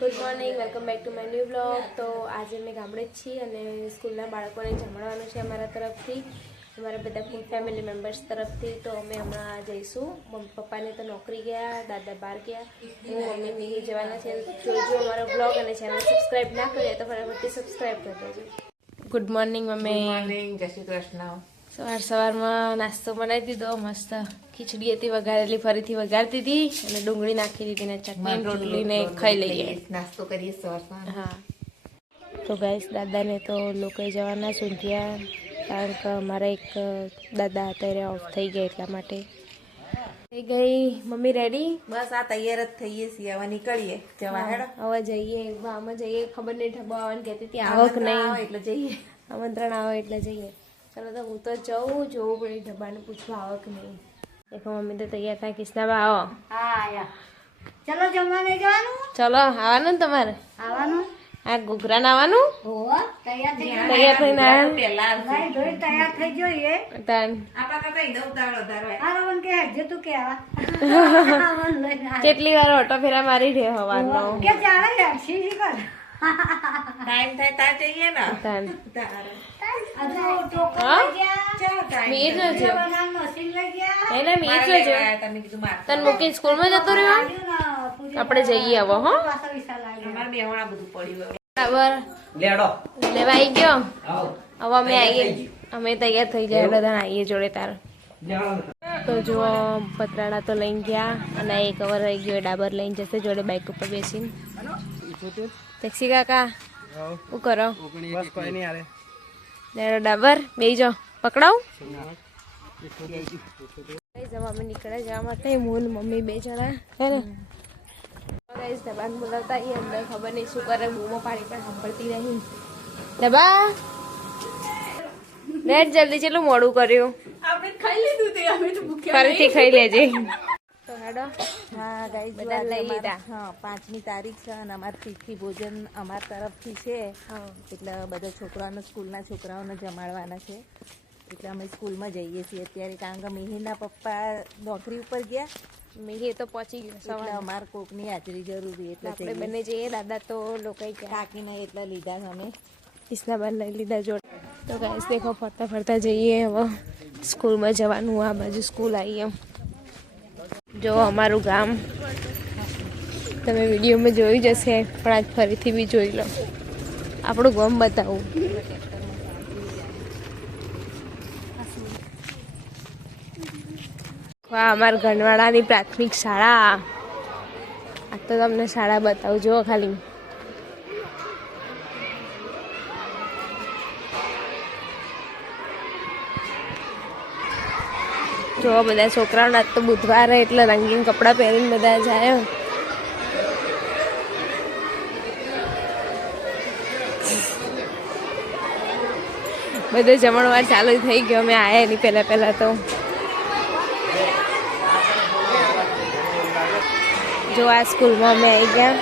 Good morning, welcome back to my new blog. તો આજે અમે ગામડે જ છીએ અને સ્કૂલના બાળકોને જમાડવાનું છે અમારા તરફથી, અમારા બધા ફૂલ ફેમિલી મેમ્બર્સ તરફથી. તો અમે હમણાં જઈશું. મમ્મી પપ્પાને તો નોકરી ગયા, દાદા બહાર ગયા, હું મમ્મી મિહિર જવાના છે. જોજો અમારો બ્લોગ અને ચેનલ સબસ્ક્રાઈબ ના કરીએ તો ફટાફટથી સબસ્ક્રાઈબ કરી દેજો. Good morning mummy. Good morning, જય શ્રી કૃષ્ણ. સવારમાં નાસ્તો બનાવી દીધો મસ્ત. ખીચડી હતી વઘારેલી, ફરીથી વઘારતી હતી અને ડુંગળી નાખી દીધી ને ચટણી રોટલી ને ખાઈ લઈએ. નાસ્તો કરીએ સવારમાં. હા. તો ગાઈસ દાદાને તો લોકોએ જવાના સૂંઢિયા, કારણ કે અમારા એક દાદા અત્યારે ઓફ થઈ ગયા એટલા માટે. થઈ ગઈ મમ્મી રેડી? બસ આ તૈયાર જ થઈએ છીએ, હવે નીકળીએ જવા હેડો. હવે જઈએ, આમાં જઈએ. ખબર નહીં ઢબો આવવાની કહેતી હતી, આવક નહીં એટલે જઈએ. આમંત્રણ આવે એટલે જઈએ. ચલો તો હું તો જઉં, જોવું પડે ઢબાને પૂછવા આવક નહીં. દેખો મમ્મી તો તૈયાર થાય. કિસ્નાબા આવો. હા આયા. ચલો જમવાને જવાનું. ચલો આવવાનું ને તમારે? આવવાનું. આ ઘૂઘરા આવવાનું. હોવા તૈયાર થઈ ગયો. તૈયાર થઈને આવ્યા? પહેલા નહીં ધોઈ તૈયાર થઈ જોઈએ. તાન આપણા કરતા ઈદો ઉતાવળ વધારે. આ રવન કે હેડજે તું કે આવા. કેટલી વાર ઓટો ફેરા મારી રહે હવાનો. કે ચાલે યાર શીશી કર. ટાઈમ થાય તાર જઈએ ને. તાન તારે. અજો ટોકો હા? લઈ ગયા. ચાલો ટાઈમ. મીર થાય. જોજો. બનાવ મશીન લઈ ગયા. એને મીર મારે જોજો. લેવા આયા, તમે કીધું મારે. તને મૂકીને સ્કૂલમાં જતો રહ્યો? આવ્યું ને પૂરી આપણે જઈએ હવે હો. પાછા વિશાલ આવ્યો. અમારે બેહણા બધું પડ્યું. બરાબર લેડો લેવા આવી ગયો. આવો હવે અમે આવીએ, અમે તૈયાર થઈ જાય બધા આવીએ જોડે તાર. તો જો પતરાડા તો લઈને ગયા અને એક કવર રહી ગયો, ડાબર લઈને જશે જોડે બાઇક ઉપર બેસીને. ટેક્સી કાકા શું કરો? બસ કોઈ નહીં આલે લેડો ડાબર બેસી જાઓ. પકડાવ. અમે નીકળ્યા જવા માટે હું ને મમ્મી બે જણા હે ને. દબાન બોલાવતા એ અંદર ખબર નહીં શું કરે, બૂમો પાડી પણ સાંભળતી નહીં. દબા નેટ જલ્દી ચેટલું મોડું કર્યું. આપણે ખાઈ લીધું તે, અમે તો ભૂખ્યા. ફરીથી ખાઈ લેજે. તો હેડો હા ગાઈસ, બધા લઈ લીધા. હા 5મી તારીખ છે અને અમાર તિથિ ભોજન અમાર તરફથી છે. એટલે બધા છોકરાઓને, સ્કૂલના છોકરાઓને જમાડવાના છે. એટલે અમે સ્કૂલમાં જઈએ છીએ અત્યારે, કારણ કે મિહિરના પપ્પા નોકરી ઉપર ગયા. મિહિર તો પહોંચી ગયો એટલે સવારે. અમાર કોકની હાજરી જરૂરી, એટલે આપણે જઈએ. બંને જઈએ. દાદા તો લોકો કાકીને એટલે લીધા છે અમે. કિસ્નાબાન લઈ લીધા જોડે. તો ગાઈસ દેખો ફરતા ફરતા જઈએ. હવે સ્કૂલમાં જવાનું. આ બાજુ સ્કૂલ આવી એમ. જો અમારું ગામ તમે વિડીયોમાં જોઈ જશે, પણ આજ ફરીથી બી જોઈ લો. આપણું ગામ બતાવું. વાહ, અમારા ગણવાડાની પ્રાથમિક શાળા. આ તો તમને શાળા બતાવું. જો ખાલી જો બધા છોકરાઓને આજ તો બુધવારે એટલે રંગીન કપડાં પહેરીને બધા જાય. બધો જમણવાર ચાલુ થઈ ગયો. અમે આયા એની પહેલા તો જો આ સ્કૂલમાં અમે આવી ગયા.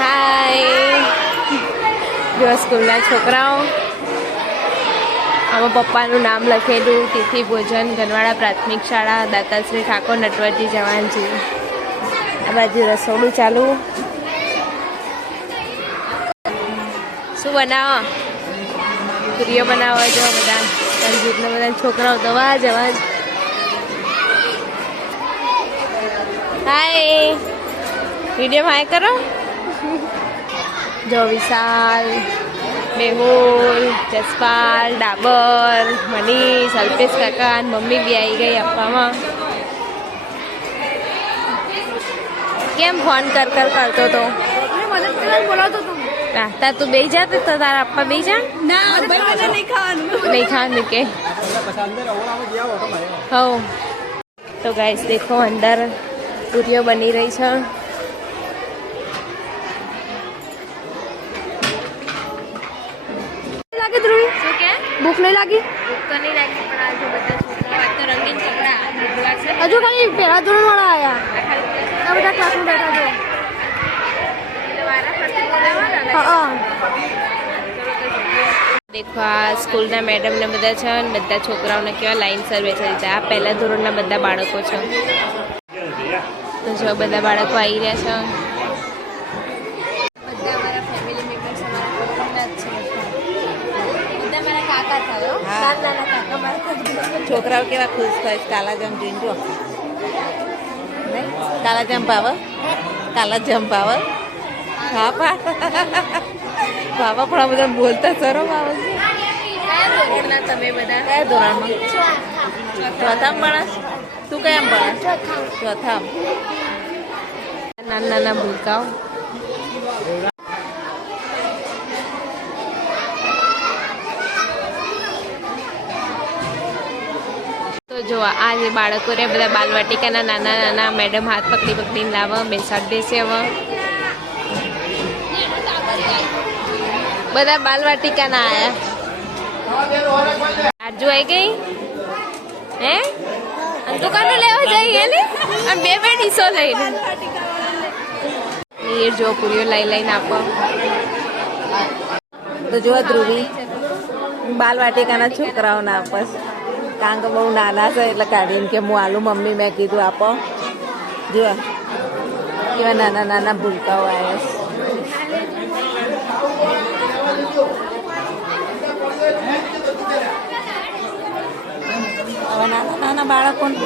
હાય. જો સ્કૂલના છોકરાઓ, આમાં પપ્પાનું નામ લખેલું. તિથિ ભોજન ગનવાડા પ્રાથમિક શાળા, દાતાશ્રી ઠાકોર નટવરજી જવાનજી. આ બાજુ રસોડું ચાલુ. શું બનાવો? પૂરીઓ બનાવો. જો બધા રણજીતને બધા છોકરાઓ તો અવાજ. હાય, વિડીયો હાય કરો. જો વિશાલ, મેહુલ, જસપાલ, ડાબર, મનીષ, અલ્પેશ કાકા અને મમ્મી બી આવી ગઈ આપવામાં. કેમ ફોન કરતો તો? તા તું બે જા તો તારા આપવા બે જા. નહીં ખાવાનું કે હો. તો ગાઈસ દેખો અંદર પૂરીઓ બની રહી છે. લાગે ધ્રુવી શું કે ભૂખ નહીં લાગી? ભૂખ તો નહીં લાગી, પણ આજુ બધા છોકરાઓ તો રંગીન કપડા હજુ ખાલી પહેલા ધોરણ વાળા આવ્યા. આ બધા ક્લાસમાં બેઠા છે. હા દેખો આ સ્કૂલના મેડમ ને બધા છે અને બધા છોકરાઓને કેવા લાઈનસર બેસાડી છે. આ પહેલા ધોરણના બધા બાળકો છે. તો જો બધા બાળકો આવી રહ્યા છે. બધા અમારા ફેમિલી મેમ્બર્સ અમારા કુટુંબના જ છે. બધા મારા કાકા થયો. નાના કાકા મારા છોકરાઓ કેવા ખુશ થાય કાલાજામ જોઈને જો નહીં કાલાજામ ભાવે કાલાજામ ભાવે હા બાબા પણ આ બધા બોલતા શરમ આવે છે. કયા ધોરણના તમે બધા? કયા ધોરણમાં? ચોથામાં ભણસ? તું કયામ ભણસ? ચોથામાં. નાના નાના ભૂલકાઓ. તો જો આ જે બાળકો રે બધા બાલવાટિકાના નાના નાના મેડમ હાથ પકડી પકડીને લાવે બેસાડી દેશે. હવે બધા બાલવાટિકાના આયા. આજુ આવી ગઈ હે અને દુકાનો લેવા જઈએ ને અને બે બે ડીશો લઈને એ જો પૂરીઓ લઈને આપો. તો જો ધ્રુવી બાલવાટિકાના છોકરાઓને આપસ કારણ કે બહુ નાના છે એટલે કાઢીને કે હું આલુ મમ્મી મેં કીધું આપો. જો કેવા નાના નાના ભૂલકાઓ આવ્યા છે. હવે નાના નાના બાળકોને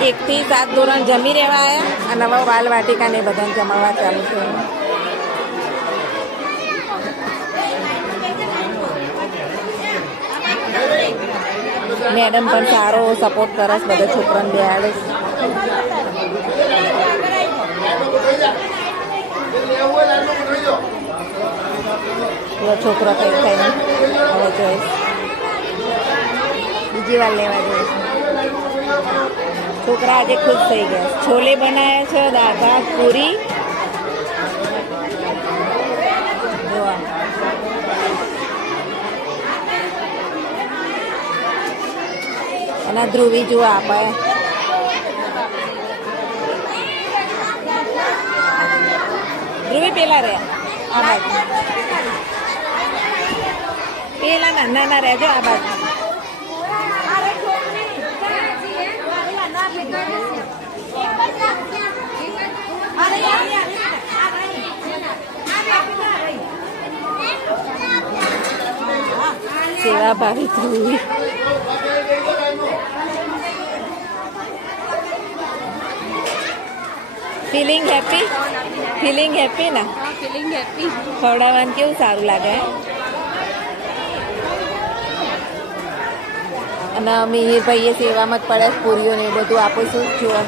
1 થી 7 ધોરણ જમી રહેવા આવ્યા અને હવે બાલવાટિકાને બધાને જમાડવા ચાલુ છે. મેડમ પણ સારો સપોર્ટ કરે છે બધા છોકરાને બેહાડે છે. છોકરો કંઈક થઈને હવે જોઈશ બીજી વાર લેવા જઈશ. છોકરા આજે ખુશ થઈ ગયા. છોલે બનાવ્યા છે, દાળ ભાત પૂરી. જોવા અને ધ્રુવી જુઓ આપે ધ્રુવી પેલા રે આ બાજુ પેલા નાના રહેજો આ બાજુ. સેવા ભાવી ધ્રુવી ફિલિંગ હેપી ને ફિલિંગ હેપી. ખવડાવવાનું કેવું સારું લાગે. અને મિહિરભાઈએ સેવામાં જ પડે પૂરીઓ ને એ બધું આપું છું જુઓ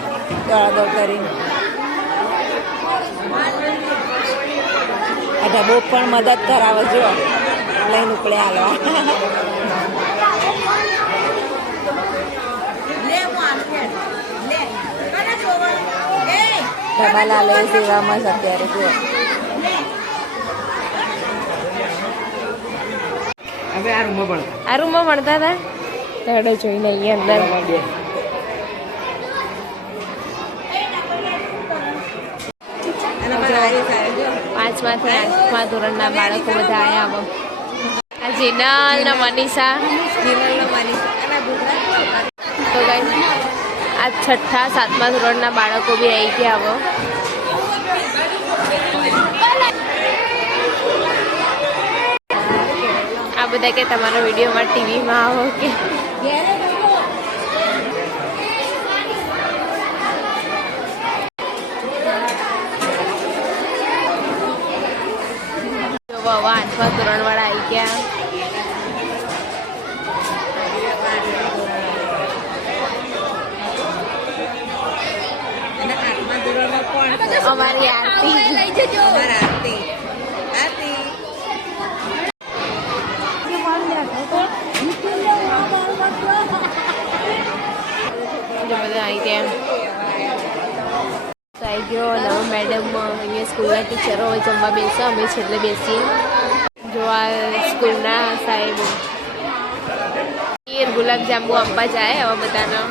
દોડાદોડ કરીને. આ ઢબો પણ મદદ કરાવે જો લઈને ઉપડે હાલવા. ધબાલાલ સેવામાં છે અત્યારે જુઓ. આ રૂમમાં ભણતા હતા. હેડો જોઈને અહીંયા અંદર. પાંચમાંથી 8મા ધોરણના બાળકો બધા આવ્યા. આ જીનલ ને મનીષા. તો ગાઈસ આ 6ઠા 7મા ધોરણના બાળકો બી આવી ગયા. હવે આ બધા કે તમારો વિડીયોમાં ટીવીમાં આવો કે જો 8મા ધોરણવાળા આવી ગયા. અમારી આરતી બધા આવી ગયા. આવી ગયો નવો મેડમ અહીંયા સ્કૂલના ટીચરો હવે જમવા બેસે. અમે છેલ્લે બેસીએ. જો આ સ્કૂલના સાહેબો ગુલાબજાંબુ આપવા જાય હવે બધાના.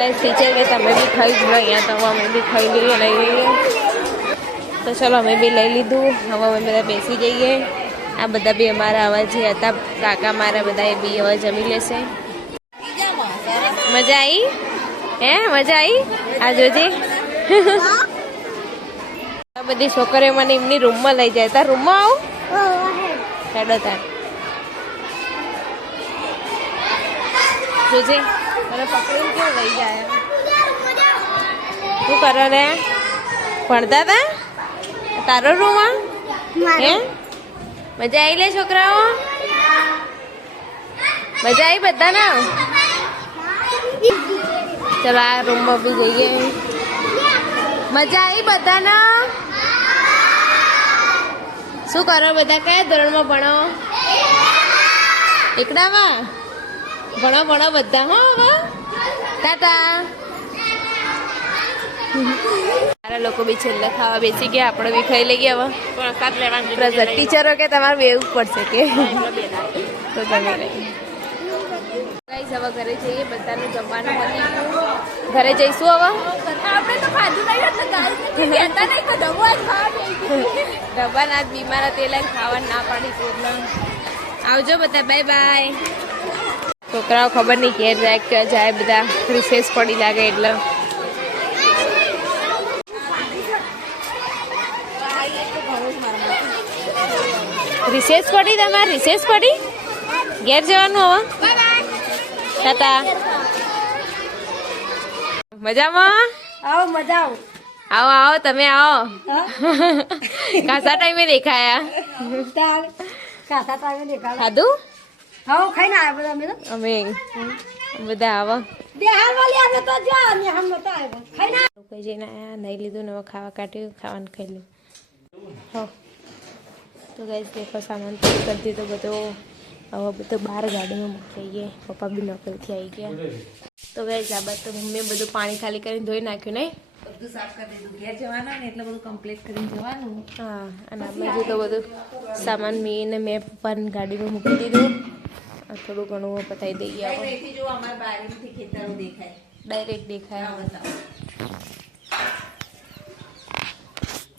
ગાઈસ ટીચર કે તમે બી ખાઈ જ લો અહીંયા, તો અમે બી ખાઈ લઈએ, લઈ લઈએ. તો ચલો અમે બી લઈ લીધું. હવે અમે બધા બેસી જઈએ. આ બધા બી અમારા આવા જે હતા કાકા મારા બધા એ બી હવે જમી લેશે. મજા આવી? હે મજા આવી? આ જોજે આ બધી છોકરીઓ મને એમની રૂમમાં લઈ જાય. તાર રૂમમાં આવું હેડો તાર જોજે મને પકડીને કેવું લઈ જાય. શું કરો ને? ભણતા હતા? તારો રૂમ હે? મજા આવી લે છોકરાઓ? મજા આવી બધાને? ચલો આ રૂમમાં બી જઈએ. મજા આવી બધાને? શું કરો બધા? કયા ધોરણમાં ભણો? એકડામાં ભણો ભણો બધા. હા ટાટા. મારા લોકો બી છેલ્લે ખાવા બેસી ગયા. આપણે બી ખાઈ લઈએ. હવે ટીચરો કે તમારે બેવું પડશે કે તો જમી લઈએ. ગાઈસ હવે ઘરે જઈએ. બધાનું જમવાનું બની ગયું. ઘરે જઈશું હવે. આપણે તો ખાધું નહીં એટલે ગાઈસ કહેતા નહીં તો ડબ્બા જ ખાવા ડબ્બાના જ બીમાર તેલા ખાવા ના પાડી એટલે આવજો બધા. Bye bye. છોકરાઓ ખબર નહીં ઘેર જાય કે જાય. બધા રિસેસ પડી લાગે એટલે રિસેસ પડી. તમારે રિસેસ પડી? ઘેર જવાનું હવે? ટાટા. મજામાં? આવો મજા આવો આવો તમે આવો. કાસા ટાઈમે દેખાયા. કાસા ટાઈમે દેખાડો. ખાધું? હા ખાઈને આવ્યા બધા અમે તો. અમે બધા આવો. બિહાર વાળી અમે તો જો અમે હમ નતો આવ્યો. ખાઈને કઈ જઈને આયા, નહીં લીધું ને હવે ખાવા કાઢ્યું, ખાવાનું ખાઈ લીધું. હો તો ગાઈસ દેખો સામાન પેક કરી દીધો બધો. હવે બધો બહાર ગાડીમાં મૂકી આવીએ. પપ્પા બી નોકરીથી આવી ગયા. તો ગાઈસ આ બાદ તો મમ્મીએ બધું પાણી ખાલી કરીને ધોઈ નાખ્યું નહીં? બધું સાફ કરી દીધું. ઘેર જવાનું ને એટલે બધું કમ્પ્લીટ કરીને જવાનું. હા અને આ બાજુ તો બધું સામાન મેં પપ્પાની ગાડીમાં મૂકી દીધું. થોડું ઘણું પતાવી દઈએ. અહીંથી જો અમારા બારીમાંથી ખેતરો દેખાય. ડાયરેક્ટ દેખાય.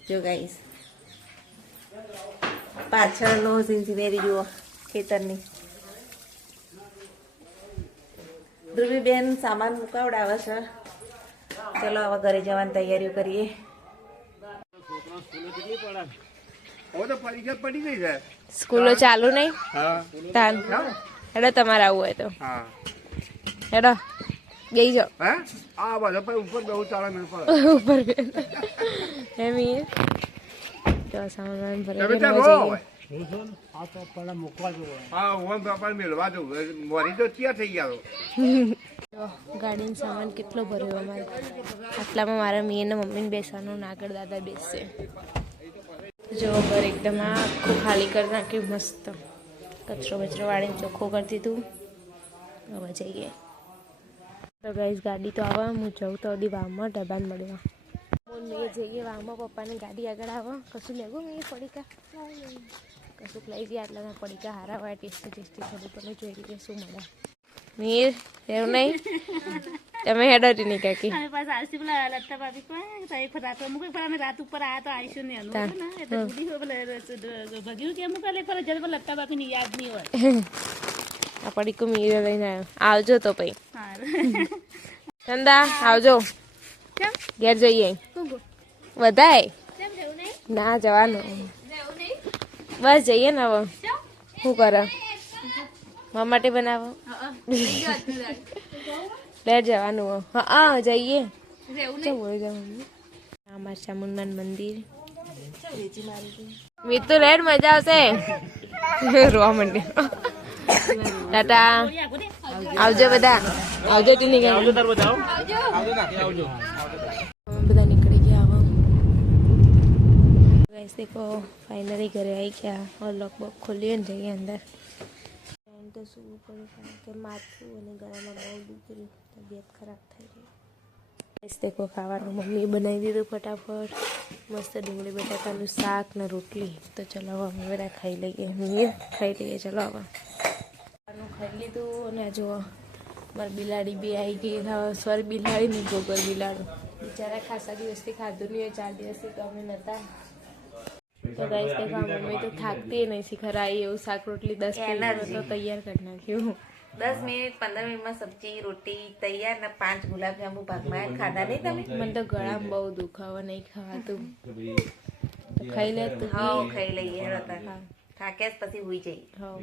જો ગાઈસ પાછળનો સિન્સિનેરી જુઓ ખેતરની. ધ્રુવીબેન સામાન મુકાવડાવે છે. ચલો હવે ઘરે જવાની તૈયારીઓ કરીએ. સ્કૂલો ચાલુ નહીં? તાન હેડો તમારે આવું હોય તો હેડો ગઈ જાઓ. ઉપર એમ તો સામાન ભરી ગાડીનો સામાન કેટલો ભર્યો અમારે. આટલામાં મારા મીને મમ્મીને બેસવાનું ને આગળ દાદા બેસશે. જો ઘર એકદમ આખું ખાલી કરી નાખ્યું. મસ્ત કચરો બચરો વાળીને ચોખ્ખું કરી દીધું. હવે જઈએ. તો ગાઈસ ગાડી તો આવે. હું જઉં તો હજી વાવમાં ડબ્બાને મળવા. મેં જઈએ વાવમાં. પપ્પાની ગાડી આગળ આવે. કશું લેવું મેં પડીકા? કશુંક લઈ ગયા. આટલામાં પડીકા હારા હોય. ટેસ્ટી થોડું તમે જોઈ લઈએ શું મળે. મીર એવું નહીં? તમે હેડરી નહીં કાકી. રાત ઉપર આયા તો આવીશું ને ભગ્યું કે અમુક લત્તા બાપી ની યાદ નહીં હોય. આ પડીકો મીર લઈને આવ્યો. આવજો તો પછી ચંદા આવજો. ઘેર જઈએ. બધાય ના જવાનું. બસ જઈએ ને હવે. શું કરે? મારા માટે બનાવો. લેટ જવાનું. હા જઈએ. અમાર ચામુંડમાનું મંદિર. મીર તો લેટ મજા આવશે. રોવા માંડ્યો. ટાટા. આવજો બધા. આવજો ટીની ગાડી. બધા નીકળી ગયા. હવે ગાઈસ દેખો ફાઇનલી ઘરે આવી ગયા. और लॉक बॉक खोलिए ને જઈએ અંદર. તો શું પડે કારણ કે માથું અને ગળામાં બહુ દુખ્યું. તબિયત ખરાબ થઈ ગઈ. ગાઈસ દેખો ખાવાનું મમ્મીએ બનાવી દીધું ફટાફટ. મસ્ત ડુંગળી બટાકાનું શાક ને રોટલી. તો ચલો અમે બધા ખાઈ લઈએ. મીર ખાઈ લઈએ. ચલો હવે ખાઈ લીધું. અને જો મારી બિલાડી બી આવી ગઈ સોરી બિલાડી નહીં ગોગર બિલાડો બિચારા ખાસા દિવસથી ખાધું નહીં હોય 4 દિવસથી તો અમે નહોતા તો ગાઈસ કે મમ્મી તો થાકતી નહીં શી ખરા એવું શાક રોટલી 10 મિનિટ તો તૈયાર કરી નાખ્યું 10 મિનિટ 15 મિનિટમાં સબ્જી રોટી તૈયાર ને 5 ગુલાબજાંબુ ભાગમાં ખાધા નહીં તમે? મને તો ગળામાં બહુ દુખાવો નહીં ખાવાતું ખાઈ લે તું હા ખાઈ લઈએ હેડો તાર થાક્યા જ પછી હુઈ જઈએ હા